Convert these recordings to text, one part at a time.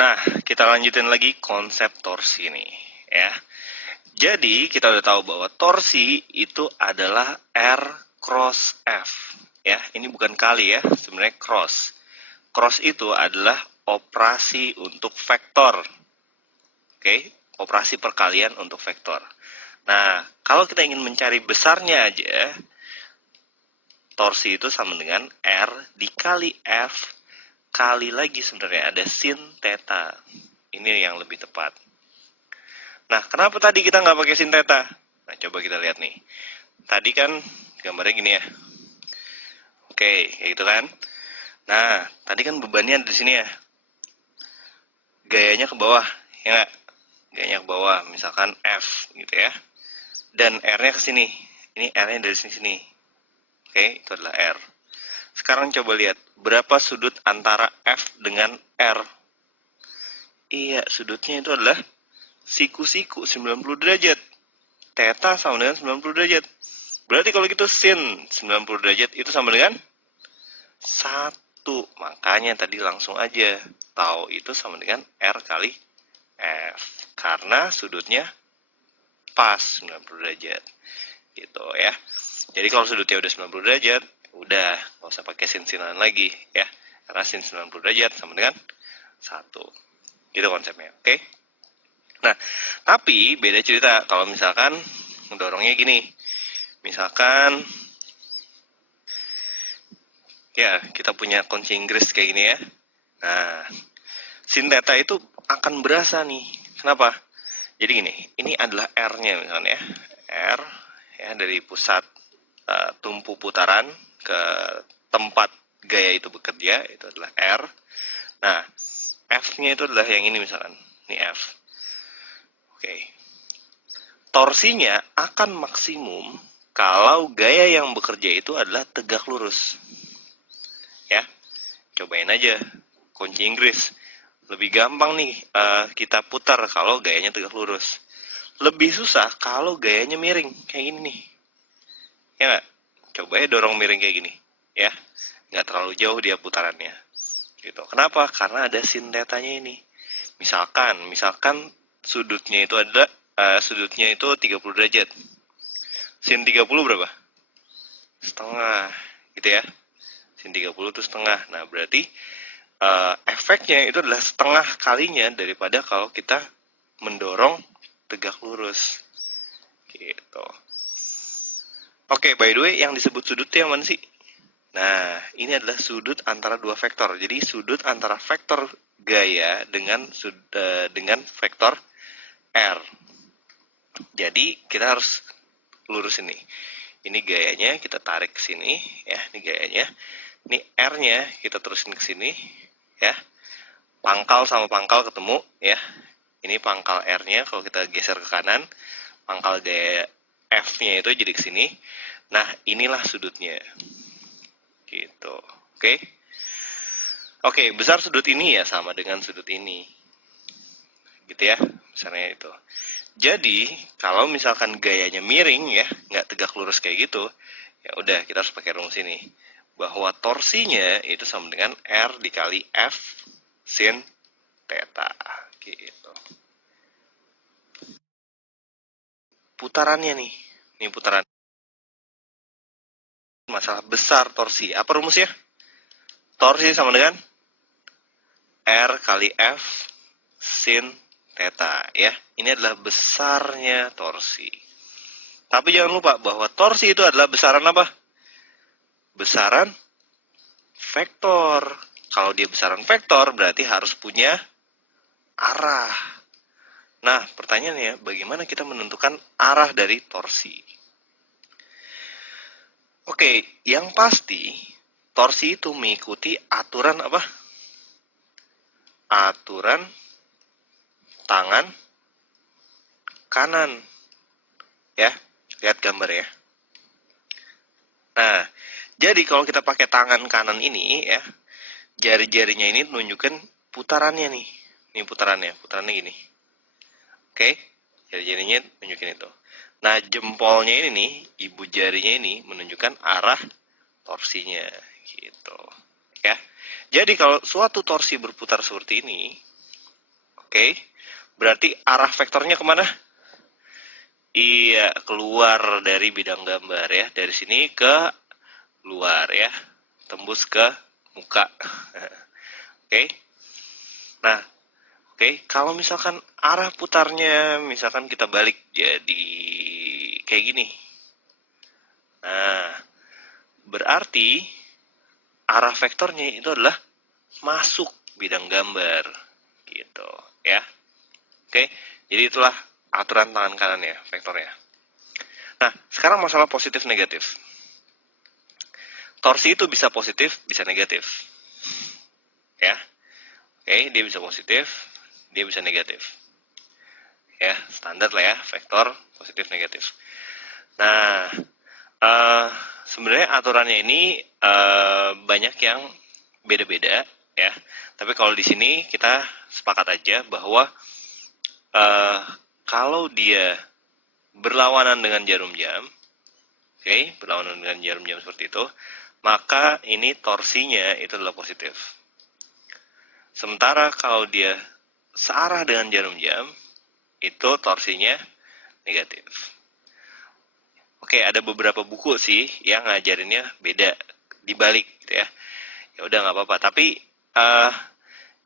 Nah, kita lanjutin lagi konsep torsi nih, ya. Jadi, kita udah tahu bahwa torsi itu adalah R cross F. Ya, ini bukan kali ya, sebenarnya cross. Cross itu adalah operasi untuk vektor. Oke, operasi perkalian untuk vektor. Nah, kalau kita ingin mencari besarnya aja, torsi itu sama dengan R dikali F kali lagi sebenarnya ada sin theta. Ini yang lebih tepat. Nah, kenapa tadi kita nggak pakai sin theta? Nah, coba kita lihat nih. Tadi kan gambarnya gini ya. Oke, kayak gitu kan. Nah, tadi kan bebannya ada di sini ya. Gayanya ke bawah, ya nggak? Gayanya ke bawah, misalkan F gitu ya. Dan R-nya ke sini. Ini R-nya dari sini-sini. Oke, itu adalah R. Sekarang coba lihat, berapa sudut antara F dengan R? Iya, sudutnya itu adalah siku-siku 90 derajat. Theta sama dengan 90 derajat. Berarti kalau gitu sin 90 derajat itu sama dengan 1. Makanya tadi langsung aja tahu itu sama dengan R kali F. Karena sudutnya pas 90 derajat. Gitu ya. Jadi kalau sudutnya udah 90 derajat, udah nggak usah pakai sin-sinan lagi ya. Karena sin 90 derajat sama dengan 1. Gitu konsepnya, oke? Nah, tapi beda cerita kalau misalkan mendorongnya gini. Misalkan ya, kita punya kunci Inggris kayak gini ya. Nah, sin theta itu akan berasa nih. Kenapa? Jadi gini, ini adalah R-nya misalnya ya. R ya dari pusat tumpu putaran ke tempat gaya itu bekerja, itu adalah R. Nah, F-nya itu adalah yang ini misalkan. Ini F. Oke. Torsinya akan maksimum kalau gaya yang bekerja itu adalah tegak lurus. Ya, cobain aja kunci Inggris. Lebih gampang nih kita putar kalau gayanya tegak lurus. Lebih susah kalau gayanya miring kayak gini nih. Ya nggak? Coba ya dorong miring kayak gini. Ya, nggak terlalu jauh dia putarannya. Gitu. Kenapa? Karena ada sin tetanya ini. Misalkan sudutnya itu ada sudutnya itu 30 derajat. Sin 30 berapa? Setengah. Gitu ya. Sin 30 itu setengah. Nah, berarti efeknya itu adalah setengah kalinya daripada kalau kita mendorong tegak lurus. Gitu. Oke, by the way, yang disebut sudut itu yang mana sih? Nah, ini adalah sudut antara dua vektor. Jadi sudut antara vektor gaya dengan vektor R. Jadi kita harus lurus ini. Ini gayanya kita tarik ke sini, ya. Ini gayanya. Ini R-nya kita terusin ke sini, ya. Pangkal sama pangkal ketemu, ya. Ini pangkal R-nya kalau kita geser ke kanan, pangkal gaya F-nya itu jadi ke sini. Nah, inilah sudutnya. Gitu. Oke. Oke, besar sudut ini ya sama dengan sudut ini. Gitu ya, misalnya itu. Jadi, kalau misalkan gayanya miring ya, nggak tegak lurus kayak gitu, ya udah kita harus pakai rumus ini. Bahwa torsinya itu sama dengan R dikali F sin theta. Gitu. Putarannya nih. Ini putaran. Masalah besar torsi. Apa rumusnya? Torsi sama dengan R kali F sin theta ya. Ini adalah besarnya torsi. Tapi jangan lupa bahwa torsi itu adalah besaran apa? Besaran vektor. Kalau dia besaran vektor berarti harus punya arah. Nah, pertanyaannya bagaimana kita menentukan arah dari torsi? Oke, yang pasti torsi itu mengikuti aturan apa? Aturan tangan kanan. Ya, lihat gambar ya. Nah, jadi kalau kita pakai tangan kanan ini ya, jari-jarinya ini menunjukkan putarannya nih. Ini putarannya gini. Oke, jari-jarinya menunjukkan itu. Nah, jempolnya ini nih, ibu jarinya ini menunjukkan arah torsinya gitu. Ya. Jadi kalau suatu torsi berputar seperti ini, Oke, berarti arah vektornya kemana? Iya, keluar dari bidang gambar ya. Dari sini ke luar ya. Tembus ke muka. Oke. Nah, oke, kalau misalkan arah putarnya, misalkan kita balik jadi kayak gini. Nah, berarti arah vektornya itu adalah masuk bidang gambar. Gitu, ya. Oke, jadi itulah aturan tangan kanan ya, vektornya. Nah, sekarang masalah positif negatif. Torsi itu bisa positif, bisa negatif. Ya. Oke, dia bisa positif, dia bisa negatif. Ya, standar lah ya, vektor positif negatif. Nah, sebenarnya aturannya ini banyak yang beda-beda ya. Tapi kalau di sini kita sepakat aja bahwa kalau dia berlawanan dengan jarum jam, oke, berlawanan dengan jarum jam seperti itu, maka ini torsinya itu adalah positif. Sementara kalau dia searah dengan jarum jam, itu torsinya negatif. Oke, ada beberapa buku sih yang ngajarinnya beda, dibalik gitu ya. Ya udah nggak apa-apa. Tapi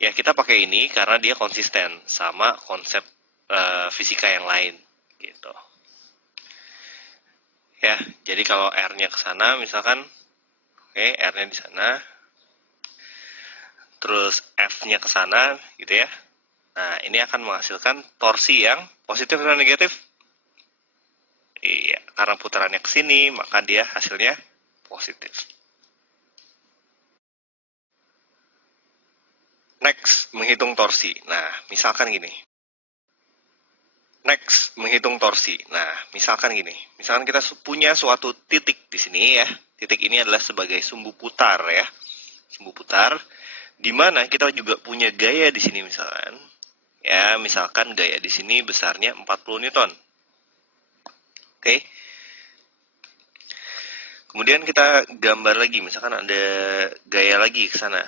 ya kita pakai ini karena dia konsisten sama konsep fisika yang lain gitu. Ya, jadi kalau R-nya ke sana misalkan, oke, R-nya di sana, terus F-nya ke sana gitu ya. Nah, ini akan menghasilkan torsi yang positif dan negatif. Iya, karena putarannya ke sini, maka dia hasilnya positif. Next, menghitung torsi. Nah, misalkan gini. Next, menghitung torsi. Nah, misalkan gini. Misalkan kita punya suatu titik di sini ya. Titik ini adalah sebagai sumbu putar ya. Sumbu putar. Di mana kita juga punya gaya di sini misalkan. Ya, misalkan gaya di sini besarnya 40 Newton. Oke. Kemudian kita gambar lagi. Misalkan ada gaya lagi ke sana.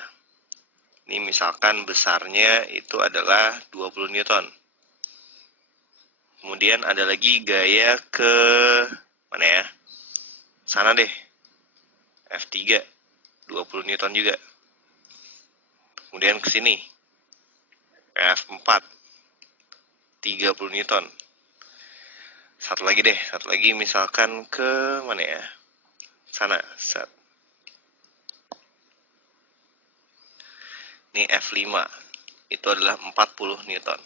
Ini misalkan besarnya itu adalah 20 Newton. Kemudian ada lagi gaya ke mana ya? Sana deh. F3 20 Newton juga. Kemudian ke sini. F4 30 Newton. Satu lagi deh, satu lagi misalkan ke mana ya? Sana, set. Ini F5. Itu adalah 40 Newton.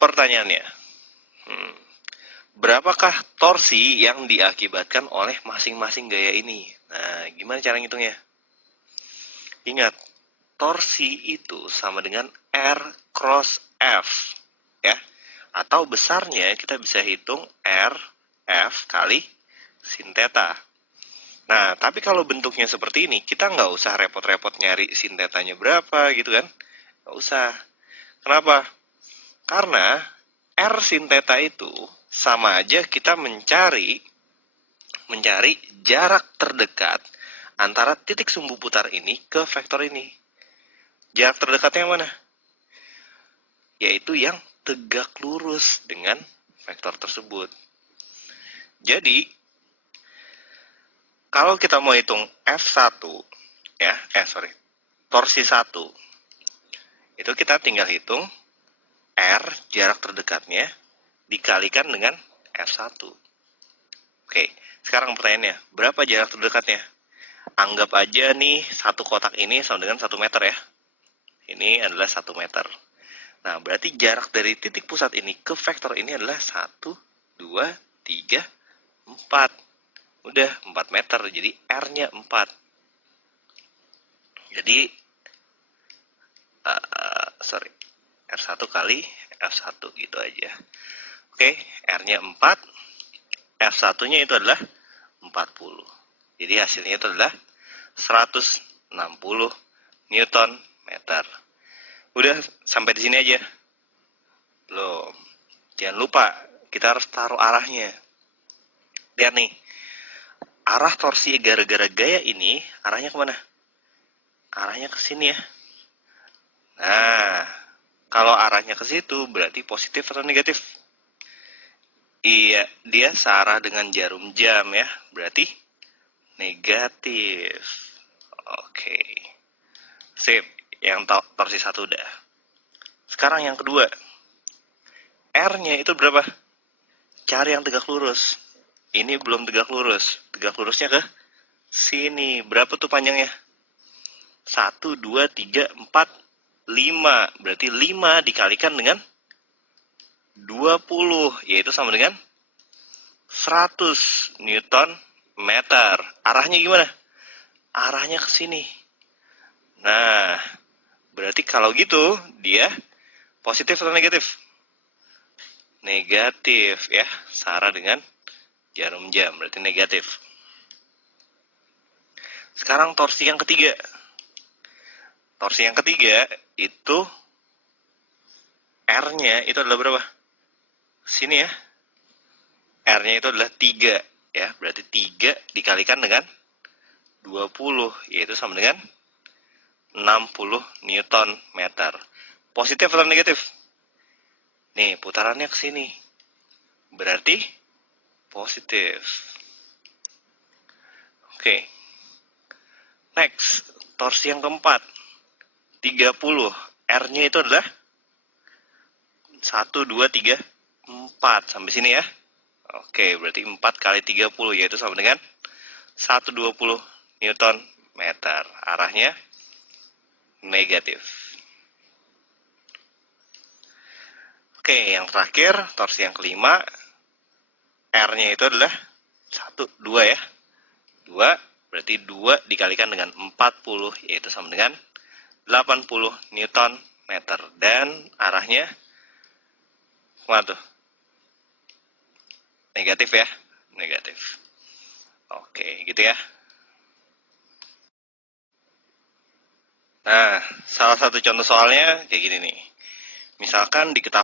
Pertanyaannya, berapakah torsi yang diakibatkan oleh masing-masing gaya ini? Nah, gimana cara ngitungnya? Ingat, torsi itu sama dengan R cross F. Ya, atau besarnya kita bisa hitung R, F kali sin theta. Nah, tapi kalau bentuknya seperti ini, kita nggak usah repot-repot nyari sin theta-nya berapa gitu kan. Nggak usah. Kenapa? Karena R sin theta itu sama aja kita mencari jarak terdekat antara titik sumbu putar ini ke vektor ini. Jarak terdekatnya yang mana? Yaitu yang tegak lurus dengan vektor tersebut. Jadi, kalau kita mau hitung F1, ya, torsi 1, itu kita tinggal hitung R, jarak terdekatnya, dikalikan dengan F1. Oke, sekarang pertanyaannya, berapa jarak terdekatnya? Anggap aja nih, satu kotak ini sama dengan 1 meter ya. Ini adalah 1 meter. Nah, berarti jarak dari titik pusat ini ke vektor ini adalah 1, 2, 3, 4. Udah 4 meter, jadi R-nya 4. Jadi, R1 kali F1 gitu aja. Oke, R-nya 4, F1-nya itu adalah 40. Jadi hasilnya itu adalah 160 Newton meter. Udah sampai di sini aja. Belum. Jangan lupa, kita harus taruh arahnya. Lihat nih. Arah torsi gara-gara gaya ini, arahnya kemana? Arahnya ke sini ya. Nah, arahnya ke situ, berarti positif atau negatif? Iya, dia searah dengan jarum jam ya, berarti negatif. Oke, sip. Yang torsi 1 udah. Sekarang yang kedua, R-nya itu berapa? Cari yang tegak lurus. Ini belum tegak lurus. Tegak lurusnya ke sini. Berapa tuh panjangnya? 1, 2, 3, 4, 5. Berarti 5 dikalikan dengan 20, yaitu sama dengan 100 Newton meter. Arahnya gimana? Arahnya ke sini. Nah, berarti kalau gitu dia positif atau negatif? Negatif ya, searah dengan jarum jam, berarti negatif. Sekarang torsi yang ketiga. Torsi yang ketiga itu R-nya itu adalah berapa? Sini ya. R-nya itu adalah 3 ya, berarti 3 dikalikan dengan 20, yaitu sama dengan 60 Newton meter. Positif atau negatif? Nih, putarannya ke sini. Berarti positif. Oke. Next, torsi yang keempat. 30. R-nya itu adalah 1, 2, 3, 4. Sampai sini ya. Oke, berarti 4 kali 30, yaitu sama dengan 120 Newton meter. Arahnya negatif. Oke, yang terakhir, torsi yang kelima, R-nya itu adalah 1, 2 ya. 2, berarti 2 dikalikan dengan 40, yaitu sama dengan 80 Newton meter. Dan arahnya, kemana tuh? Negatif ya, negatif. Oke, gitu ya. Nah, salah satu contoh soalnya kayak gini nih. Misalkan diketahui